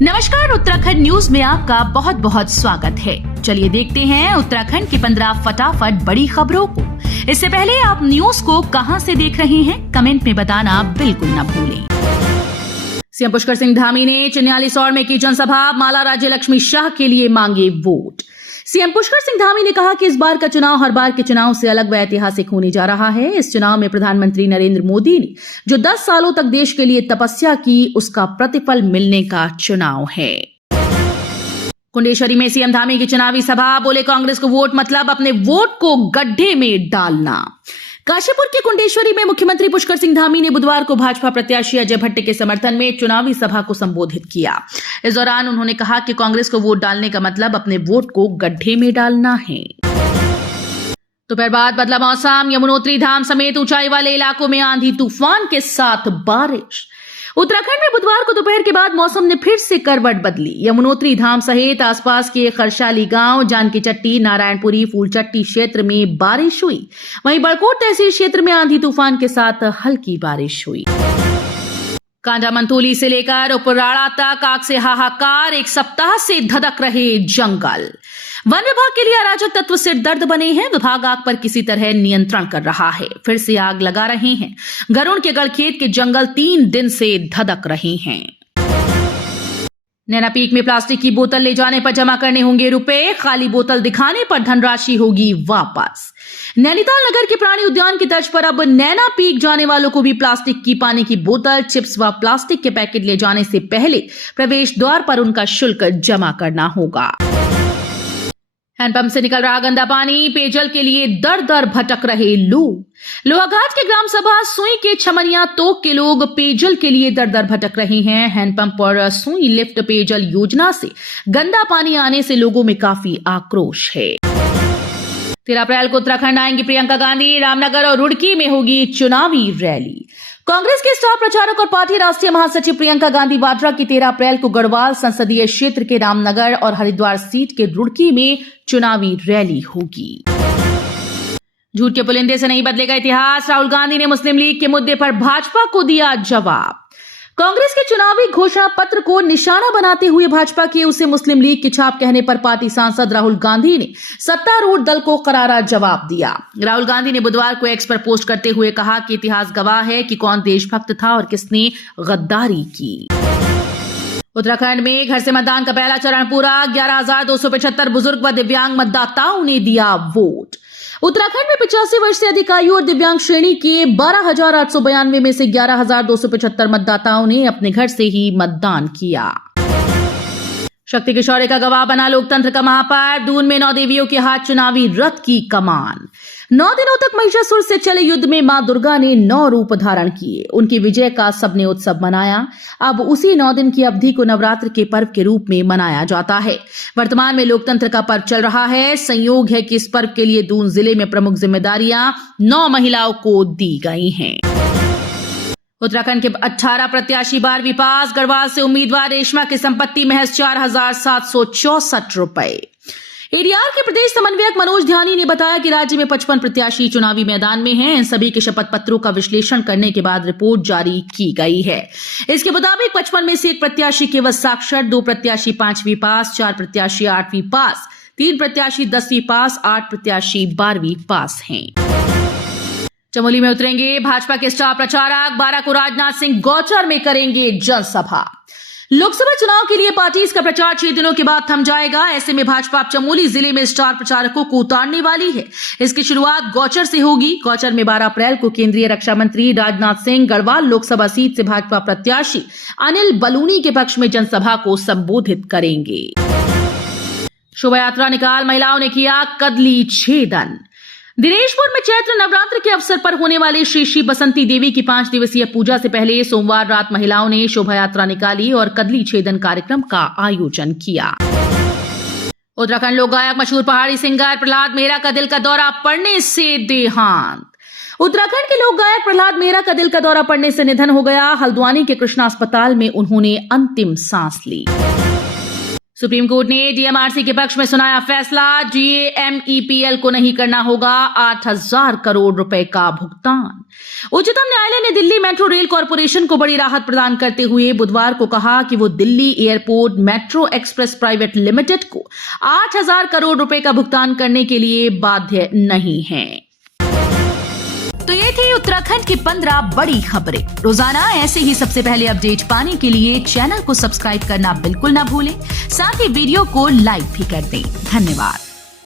नमस्कार, उत्तराखंड न्यूज में आपका बहुत बहुत स्वागत है। चलिए देखते हैं उत्तराखंड की 15 फटाफट बड़ी खबरों को। इससे पहले आप न्यूज को कहां से देख रहे हैं, कमेंट में बताना बिल्कुल न भूलें। सीएम पुष्कर सिंह धामी ने चिन्यालीसौर में की जनसभा, माला राज्य लक्ष्मी शाह के लिए मांगे वोट। सीएम पुष्कर सिंह धामी ने कहा कि इस बार का चुनाव हर बार के चुनाव से अलग व ऐतिहासिक होने जा रहा है। इस चुनाव में प्रधानमंत्री नरेंद्र मोदी ने जो 10 सालों तक देश के लिए तपस्या की, उसका प्रतिफल मिलने का चुनाव है। कुंडेश्वरी में सीएम धामी की चुनावी सभा, बोले कांग्रेस को वोट मतलब अपने वोट को गड्ढे में डालना। काशीपुर के कुंडेश्वरी में मुख्यमंत्री पुष्कर सिंह धामी ने बुधवार को भाजपा प्रत्याशी अजय भट्ट के समर्थन में चुनावी सभा को संबोधित किया। इस दौरान उन्होंने कहा कि कांग्रेस को वोट डालने का मतलब अपने वोट को गड्ढे में डालना है। दोपहर बाद बदला मौसम, यमुनोत्री धाम समेत ऊंचाई वाले इलाकों में आंधी तूफान के साथ बारिश। उत्तराखंड में बुधवार को दोपहर के बाद मौसम ने फिर से करवट बदली। यमुनोत्री धाम सहित आसपास के खरसाली गांव, जानकी चट्टी, नारायणपुरी, फूलचट्टी क्षेत्र में बारिश हुई। वहीं बड़कोट तहसील क्षेत्र में आंधी तूफान के साथ हल्की बारिश हुई। कांडा मंथोली से लेकर उपराड़ा तक आग से हाहाकार, एक सप्ताह से धधक रहे जंगल। वन विभाग के लिए अराजक तत्व सिरदर्द बने हैं। विभाग आग पर किसी तरह नियंत्रण कर रहा है, फिर से आग लगा रहे हैं। गरुड़ के गढ़खेत के जंगल 3 दिन से धधक रहे हैं। नैना पीक में प्लास्टिक की बोतल ले जाने पर जमा करने होंगे रुपए, खाली बोतल दिखाने पर धनराशि होगी वापस। नैनीताल नगर के प्राणी उद्यान की तर्ज पर अब नैना पीक जाने वालों को भी प्लास्टिक की पानी की बोतल, चिप्स व प्लास्टिक के पैकेट ले जाने से पहले प्रवेश द्वार पर उनका शुल्क जमा करना होगा। हैंडपंप से निकल रहा गंदा पानी, पेयजल के लिए दर दर भटक रहे लोग। लोहाघाट के ग्राम सभा सुई के छमनिया तोक के लोग पेयजल के लिए दर दर भटक रहे हैं। हैंडपंप और सुई लिफ्ट पेयजल योजना से गंदा पानी आने से लोगों में काफी आक्रोश है। 13 अप्रैल को उत्तराखंड आएंगी प्रियंका गांधी। रामनगर और रुड़की में होगी चुनावी रैली। कांग्रेस के स्टार प्रचारक और पार्टी राष्ट्रीय महासचिव प्रियंका गांधी वाड्रा की 13 अप्रैल को गढ़वाल संसदीय क्षेत्र के रामनगर और हरिद्वार सीट के रुड़की में चुनावी रैली होगी। झूठ के पुलिंदे से नहीं बदलेगा इतिहास, राहुल गांधी ने मुस्लिम लीग के मुद्दे पर भाजपा को दिया जवाब। कांग्रेस के चुनावी घोषणा पत्र को निशाना बनाते हुए भाजपा के उसे मुस्लिम लीग की छाप कहने पर पार्टी सांसद राहुल गांधी ने सत्तारूढ़ दल को करारा जवाब दिया। राहुल गांधी ने बुधवार को एक्स पर पोस्ट करते हुए कहा कि इतिहास गवाह है कि कौन देशभक्त था और किसने गद्दारी की। उत्तराखंड में घर से मतदान का पहला चरण पूरा, 11,275 बुजुर्ग व दिव्यांग मतदाताओं ने दिया वोट। उत्तराखंड में 85 वर्ष से अधिक आयु और दिव्यांग श्रेणी के 12,892 में से 11,275 मतदाताओं ने अपने घर से ही मतदान किया। शक्ति के शौर्य का गवाह बना लोकतंत्र का महापर्व, दून में 9 देवियों के हाथ चुनावी रथ की कमान। 9 दिनों तक महिषासुर से चले युद्ध में मां दुर्गा ने 9 रूप धारण किए। उनकी विजय का सबने उत्सव मनाया। अब उसी 9 दिन की अवधि को नवरात्र के पर्व के रूप में मनाया जाता है। वर्तमान में लोकतंत्र का पर्व चल रहा है। संयोग है कि इस पर्व के लिए दून जिले में प्रमुख जिम्मेदारियां 9 महिलाओं को दी गई हैं। उत्तराखंड के 18 प्रत्याशी 12वीं पास। गढ़वाल से उम्मीदवार रेशमा की संपत्ति महज 4,764 रुपए। एडीआर के प्रदेश समन्वयक मनोज ध्यानी ने बताया कि राज्य में 55 प्रत्याशी चुनावी मैदान में हैं। इन सभी के शपथ पत्रों का विश्लेषण करने के बाद रिपोर्ट जारी की गई है। इसके मुताबिक 55 में से 1 प्रत्याशी केवल साक्षर, 2 प्रत्याशी 5वीं पास, 4 प्रत्याशी 8वीं पास, 3 प्रत्याशी 10वीं पास, 8 प्रत्याशी 12वीं पास हैं। चमोली में उतरेंगे भाजपा के स्टार प्रचारक, 12 को राजनाथ सिंह गौचर में करेंगे जनसभा। लोकसभा चुनाव के लिए पार्टी इसका प्रचार 6 दिनों के बाद थम जाएगा। ऐसे में भाजपा चमोली जिले में स्टार प्रचारकों को उतारने वाली है। इसकी शुरुआत गौचर से होगी। गौचर में 12 अप्रैल को केंद्रीय रक्षा मंत्री राजनाथ सिंह गढ़वाल लोकसभा सीट से भाजपा प्रत्याशी अनिल बलूनी के पक्ष में जनसभा को संबोधित करेंगे। शोभा यात्रा निकाल महिलाओं ने किया कदली छेदन। दिनेशपुर में चैत्र नवरात्र के अवसर पर होने वाले श्री श्री बसंती देवी की 5 दिवसीय पूजा से पहले सोमवार रात महिलाओं ने शोभा यात्रा निकाली और कदली छेदन कार्यक्रम का आयोजन किया। उत्तराखंड लोक गायक मशहूर पहाड़ी सिंगर प्रहलाद मेहरा का दिल का दौरा पड़ने से देहांत। उत्तराखंड के लोक गायक प्रहलाद मेहरा का दिल का दौरा पड़ने से निधन हो गया। हल्द्वानी के कृष्णा अस्पताल में उन्होंने अंतिम सांस ली। सुप्रीम कोर्ट ने डीएमआरसी के पक्ष में सुनाया फैसला, जीएमईपीएल को नहीं करना होगा 8,000 करोड़ रुपए का भुगतान। उच्चतम न्यायालय ने दिल्ली मेट्रो रेल कॉरपोरेशन को बड़ी राहत प्रदान करते हुए बुधवार को कहा कि वो Delhi airport metro express private limited को 8,000 करोड़ रुपए का भुगतान करने के लिए बाध्य नहीं है। तो ये थी उत्तराखंड की 15 बड़ी खबरें। रोजाना ऐसे ही सबसे पहले अपडेट पाने के लिए चैनल को सब्सक्राइब करना बिल्कुल ना भूलें। साथ ही वीडियो को लाइक भी कर दें। धन्यवाद।